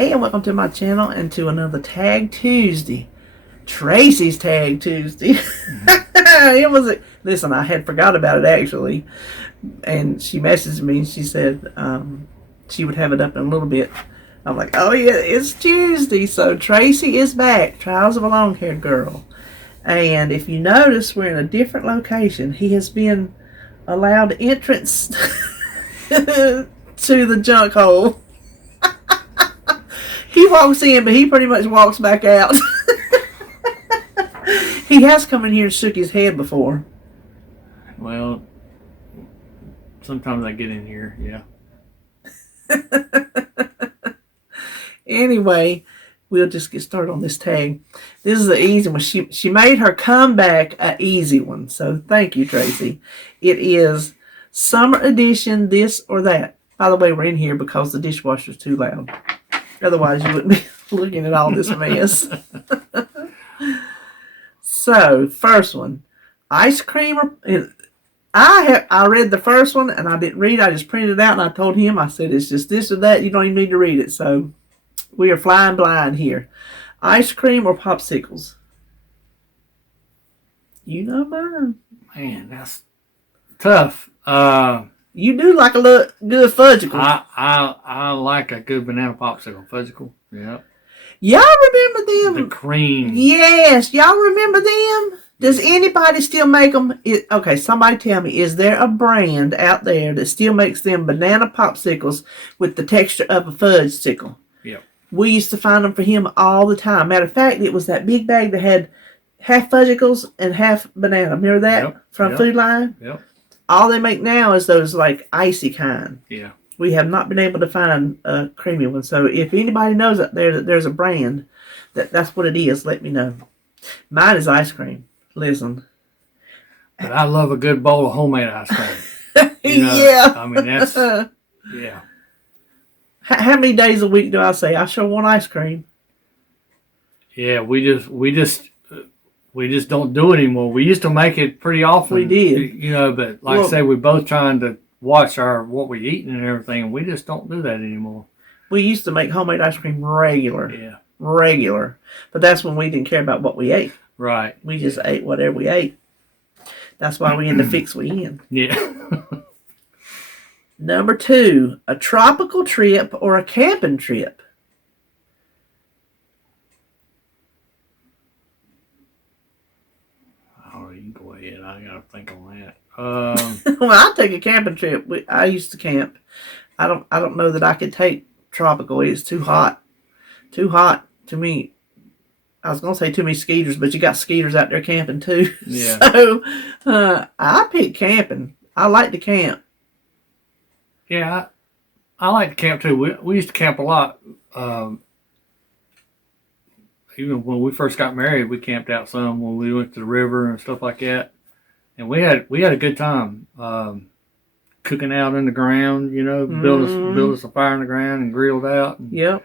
Hey, and welcome to my channel and to another Tag Tuesday. Tracey's Tag Tuesday. Listen, I had forgot about it actually. And she messaged me and she said she would have it up in a little bit. I'm like, oh yeah, it's Tuesday. So Tracey is back. Trials of a Long-Haired Girl. And if you notice, we're in a different location. He has been allowed entrance to the junk hole. He walks in, but he pretty much walks back out. He has come in here and shook his head before. Well, sometimes I get in here, yeah. Anyway, we'll just get started on this tag. This is the easy one. She made her comeback an easy one. So thank you, Tracey. It is Summer Edition, this or that. By the way, we're in here because the dishwasher's too loud. Otherwise, you wouldn't be looking at all this mess. So, first one. Ice cream or... I read the first one, and I didn't read it. I just printed it out, and I told him, I said, it's just this or that. You don't even need to read it. So, we are flying blind here. Ice cream or popsicles? You know mine. Man, that's tough. You do like a little good fudgicle. I like a good banana popsicle. Fudgicle, yeah. Y'all remember them? The cream. Yes, y'all remember them? Does anybody still make them? Okay, somebody tell me, is there a brand out there that still makes them banana popsicles with the texture of a fudgesicle? Yep. We used to find them for him all the time. Matter of fact, it was that big bag that had half fudgicles and half banana. Remember that from Food Line? Yep. All they make now is those like icy kind. Yeah. We have not been able to find a creamy one. So if anybody knows out there that there's a brand that's what it is, let me know. Mine is ice cream. Listen. But I love a good bowl of homemade ice cream. You know, yeah. I mean, that's, yeah. How many days a week do I say, I sure want ice cream? Yeah, we just don't do it anymore. We used to make it pretty often. We did. You know, but like I say, we're both trying to watch what we're eating and everything, and we just don't do that anymore. We used to make homemade ice cream regular. Yeah. Regular. But that's when we didn't care about what we ate. Right. We just ate whatever we ate. That's why we in the fix we in. Yeah. Number 2, a tropical trip or a camping trip? Oh, you go ahead. I gotta think on that. Well, I'll take a camping trip. I used to camp. I don't know that I could take tropical. It's too hot. Too hot to me. I was gonna say too many skeeters, but you got skeeters out there camping too. Yeah. So I pick camping. I like to camp. Yeah, I like to camp too. We used to camp a lot. Even when we first got married, we camped out some when we went to the river and stuff like that. And we had a good time cooking out in the ground. You know, build us a fire in the ground and grilled out. And, yep,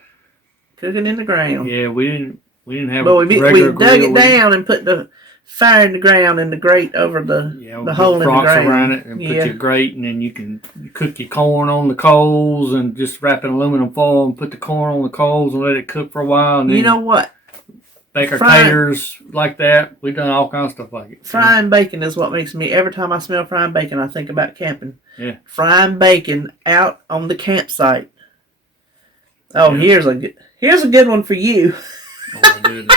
cooking in the ground. Yeah, we didn't have. But we dug it down and put the fire in the ground and the grate over the hole in the ground. Around it and put your grate, and then you can cook your corn on the coals and just wrap it in aluminum foil and put the corn on the coals and let it cook for a while. And then you know what? Bake our taters like that. We've done all kinds of stuff like it. Frying bacon is what makes me, every time I smell frying bacon, I think about camping. Yeah. Frying bacon out on the campsite. Oh, yeah. Here's a good one for you. Oh my goodness.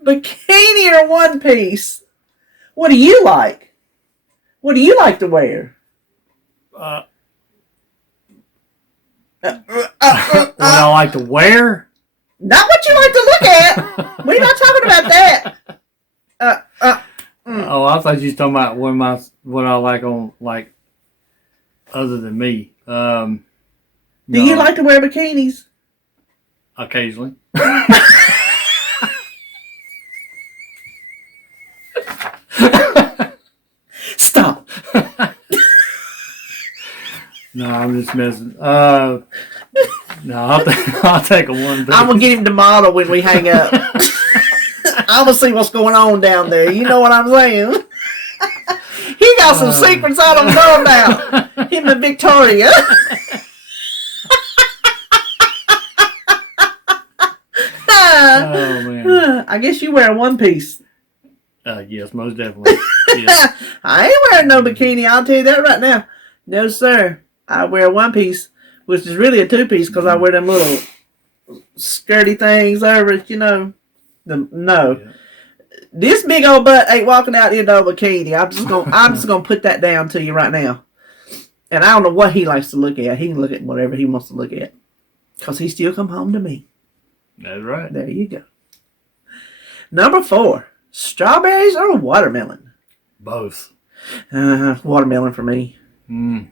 Bikini or one piece? What do you like? What do you like to wear? What I like to wear? Not what you like to look at. We're not talking about that. Oh, I thought you was talking about what I like on, like, other than me. Do you like to wear bikinis? Occasionally. Stop. No, I'm just messing. No, I'll take a one. I'm going to get him to model when we hang up. I'm going to see what's going on down there. You know what I'm saying? He got some secrets I don't know about. Him and Victoria. Oh man. I guess you wear a one piece. Yes, most definitely. Yeah. I ain't wearing no bikini. I'll tell you that right now. No, sir. I wear a one piece, which is really a two piece because I wear them little skirty things over it. No. Yeah. This big old butt ain't walking out in no bikini. I'm just gonna put that down to you right now. And I don't know what he likes to look at. He can look at whatever he wants to look at, cause he still come home to me. That's right. There you go. Number 4, strawberries or watermelon? Both. Watermelon for me. Mm.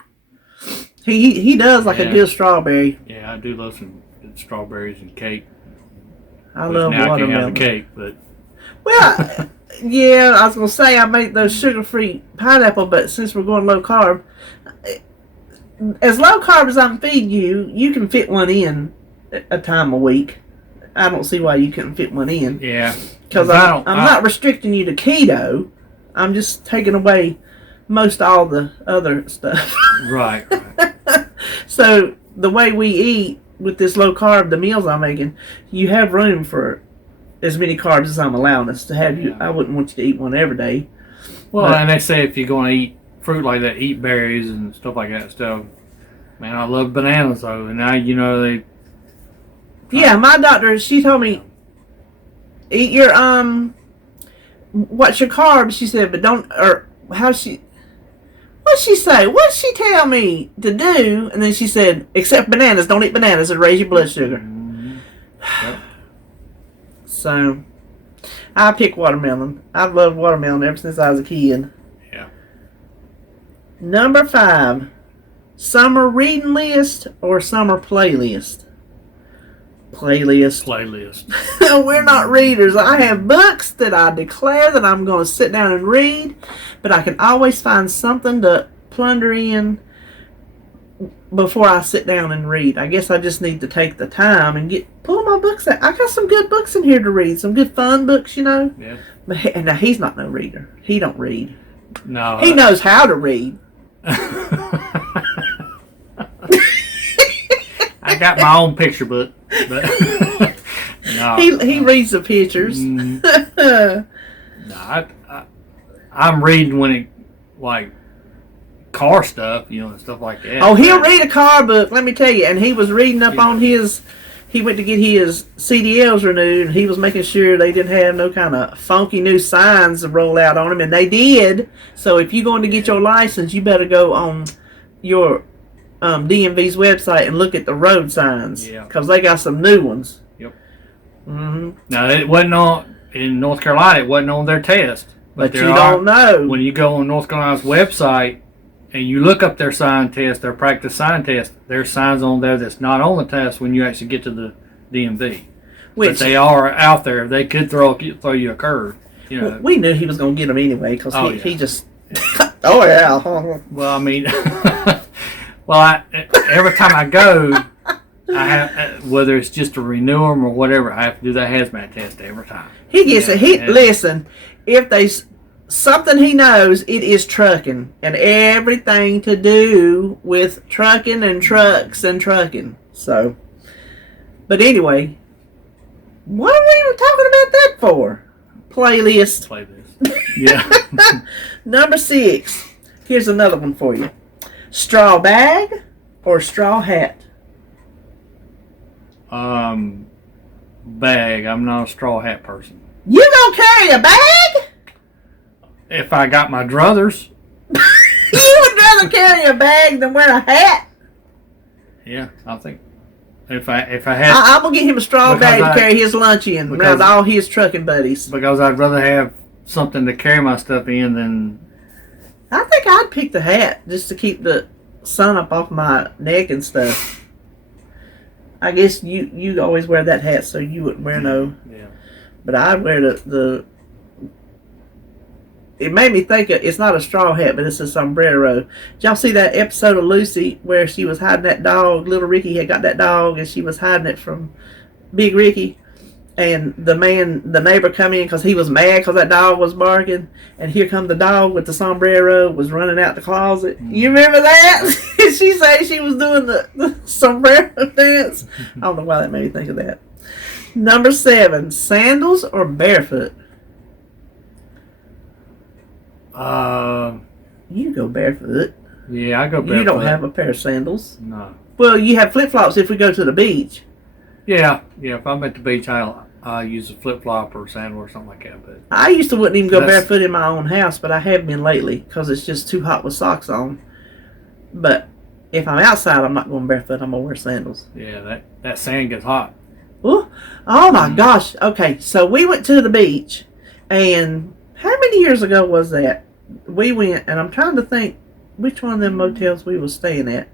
He does like a good strawberry. Yeah, I do love some strawberries and cake. I love now watermelon. I can't have the cake, but well, yeah, I was gonna say I made those sugar-free pineapple, but since we're going low carb, as low carb as I'm feeding you, you can fit one in a time a week. I don't see why you couldn't fit one in. Yeah, because I'm not restricting you to keto. I'm just taking away most all the other stuff. Right. So the way we eat with this low carb, the meals I'm making, you have room for as many carbs as I'm allowing us to have. You, I wouldn't want you to eat one every day. Well, and they say if you're going to eat fruit like that, eat berries and stuff like that stuff. Man, I love bananas though, and now they. Yeah, my doctor, she told me, eat your what's your carbs? She said, but don't, or what'd she say? What'd she tell me to do? And then she said, except bananas, don't eat bananas, it'll raise your blood sugar. Mm-hmm. Yep. So, I pick watermelon. I've loved watermelon ever since I was a kid. Yeah. Number 5, summer reading list or summer playlist? Playlist. We're not readers. I have books that I declare that I'm going to sit down and read, but I can always find something to plunder in before I sit down and read. I guess I just need to take the time and pull my books out. I got some good books in here to read, some good fun books, Yeah. But now he's not no reader. He don't read. No. He knows how to read. I got my own picture book, but no. He reads the pictures. No, I'm reading when it like car stuff, and stuff like that. Oh, he'll read a car book. Let me tell you. And he was reading up on his. He went to get his CDLs renewed, and he was making sure they didn't have no kind of funky new signs to roll out on them, and they did. So if you're going to get your license, you better go on your DMV's website and look at the road signs, because they got some new ones. Yep. Mm-hmm. Now it wasn't in North Carolina. It wasn't on their test, but you don't know when you go on North Carolina's website and you look up their sign test, their practice sign test. There's signs on there that's not on the test when you actually get to the DMV. But they are out there. They could throw you a curve. Well, we knew he was going to get them anyway because he just. Oh yeah. Well, I mean. Every time I go, I have whether it's just to renew them or whatever, I have to do that hazmat test every time. He gets it. Listen. If there's something he knows, it is trucking and everything to do with trucking and trucks and trucking. So, but anyway, what are we even talking about that for? Playlist. Yeah. Number 6. Here's another one for you. Straw bag or straw hat? Bag. I'm not a straw hat person. You gonna carry a bag? If I got my druthers. You would rather carry a bag than wear a hat? Yeah, I think. If I had... I'm gonna get him a straw bag to carry his lunch in around all his trucking buddies. Because I'd rather have something to carry my stuff in than... I think I'd pick the hat just to keep the sun up off my neck and stuff. I guess you always wear that hat, so you wouldn't wear no. Yeah. But I'd wear the. It made me think it's not a straw hat, but it's a sombrero. Did y'all see that episode of Lucy where she was hiding that dog? Little Ricky had got that dog, and she was hiding it from Big Ricky. And the neighbor come in because he was mad because that dog was barking. And here come the dog with the sombrero was running out the closet. You remember that? She said she was doing the sombrero dance. I don't know why that made me think of that. Number 7, sandals or barefoot? You go barefoot. Yeah, I go barefoot. You don't have a pair of sandals. No. Well, you have flip-flops if we go to the beach. Yeah. If I'm at the beach, I use a flip-flop or sandal or something like that. But I used to wouldn't even go barefoot in my own house, but I have been lately because it's just too hot with socks on. But if I'm outside, I'm not going barefoot. I'm going to wear sandals. Yeah, that sand gets hot. Ooh. Oh, my gosh. Okay, so we went to the beach, and how many years ago was that? We went, and I'm trying to think which one of them motels we was staying at.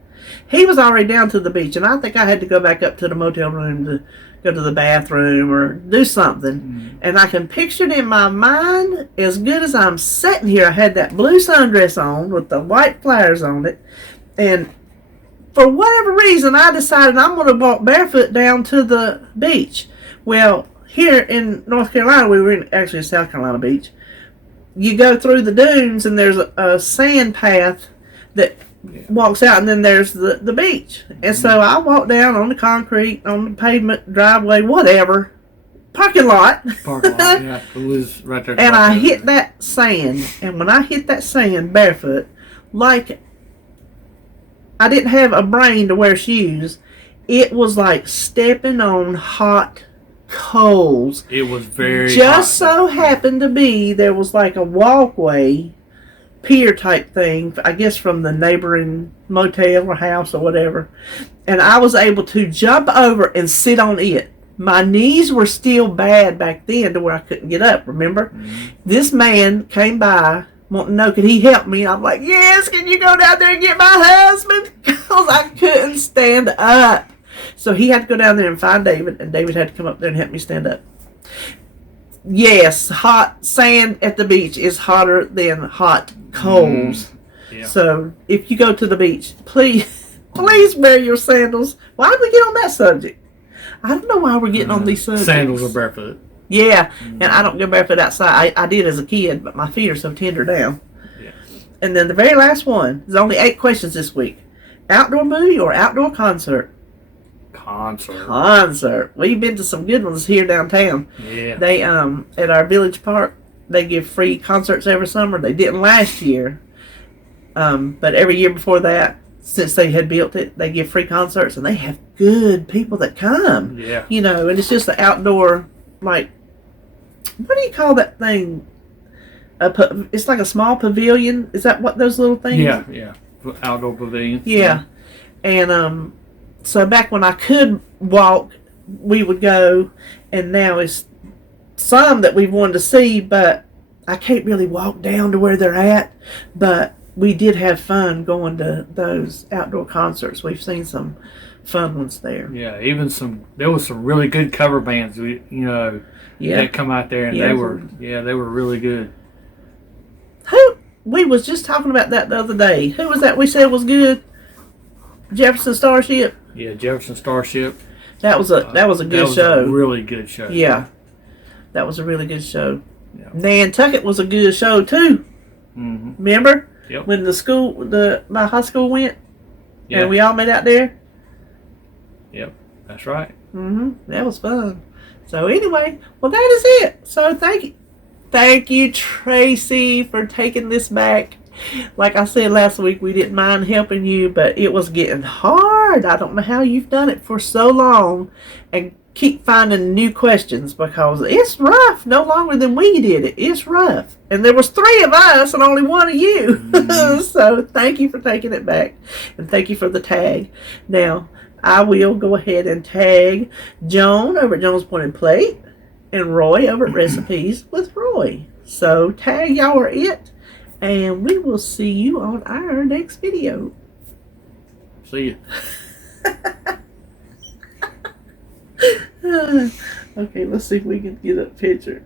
He was already down to the beach, and I think I had to go back up to the motel room to go to the bathroom or do something. And I can picture it in my mind as good as I'm sitting here. I had that blue sundress on with the white flowers on it, and for whatever reason, I decided I'm going to walk barefoot down to the beach. Well, here in North Carolina, we were actually in South Carolina Beach. You go through the dunes, and there's a sand path that walks out, and then there's the beach. And so I walked down on the concrete, on the pavement, driveway, whatever, parking lot. Yeah. It was right there. And I hit that sand. And when I hit that sand barefoot, like I didn't have a brain to wear shoes, it was like stepping on hot coals. It was very just hot. so happened to be there was like a walkway, pier type thing, I guess from the neighboring motel or house or whatever, and I was able to jump over and sit on it. My knees were still bad back then to where I couldn't get up, remember? This man came by wanting to know could he help me. I'm like, yes, can you go down there and get my husband? Because I couldn't stand up. So he had to go down there and find David, and David had to come up there and help me stand up. Yes, hot sand at the beach is hotter than hot coals. Yeah. So if you go to the beach, please wear your sandals. Why did we get on that subject? I don't know why we're getting on these subjects. Sandals or barefoot. Yeah, and I don't go barefoot outside. I did as a kid, but my feet are so tender now. Yeah. And then the very last one, there's only 8 questions this week. Outdoor movie or outdoor concert? Concert. We've been to some good ones here downtown. Yeah. They at our village park, they give free concerts every summer. They didn't last year, but every year before that, since they had built it, they give free concerts, and they have good people that come. Yeah. You know, and it's just the outdoor, like, what do you call that thing? It's like a small pavilion. Is that what those little things? Yeah. Outdoor pavilion. Yeah. And so back when I could walk, we would go, and now it's some that we wanted to see, but I can't really walk down to where they're at. But we did have fun going to those outdoor concerts. We've seen some fun ones there. Yeah, there was some really good cover bands, that come out there, and they were really good. We was just talking about that the other day. Who was that we said was good? Jefferson Starship. Yeah, Jefferson Starship. That was a good show. A really good show. Yeah, that was a really good show. Yeah. Nantucket was a good show too. Mm-hmm. Remember? Yep. When my high school went, yeah, and we all met out there. Yep, that's right. That was fun. So anyway, well, that is it. So thank you, Tracey, for taking this back. Like I said last week, we didn't mind helping you, but it was getting hard. I don't know how you've done it for so long and keep finding new questions, because it's rough. No longer than we did it. It's rough. And there was 3 of us and only 1 of you. So thank you for taking it back. And thank you for the tag. Now, I will go ahead and tag Joan over at Joan's Pointed Plate and Roy over at Recipes with Roy. So tag y'all are it. And we will see you on our next video. See you. Okay, let's see if we can get a picture.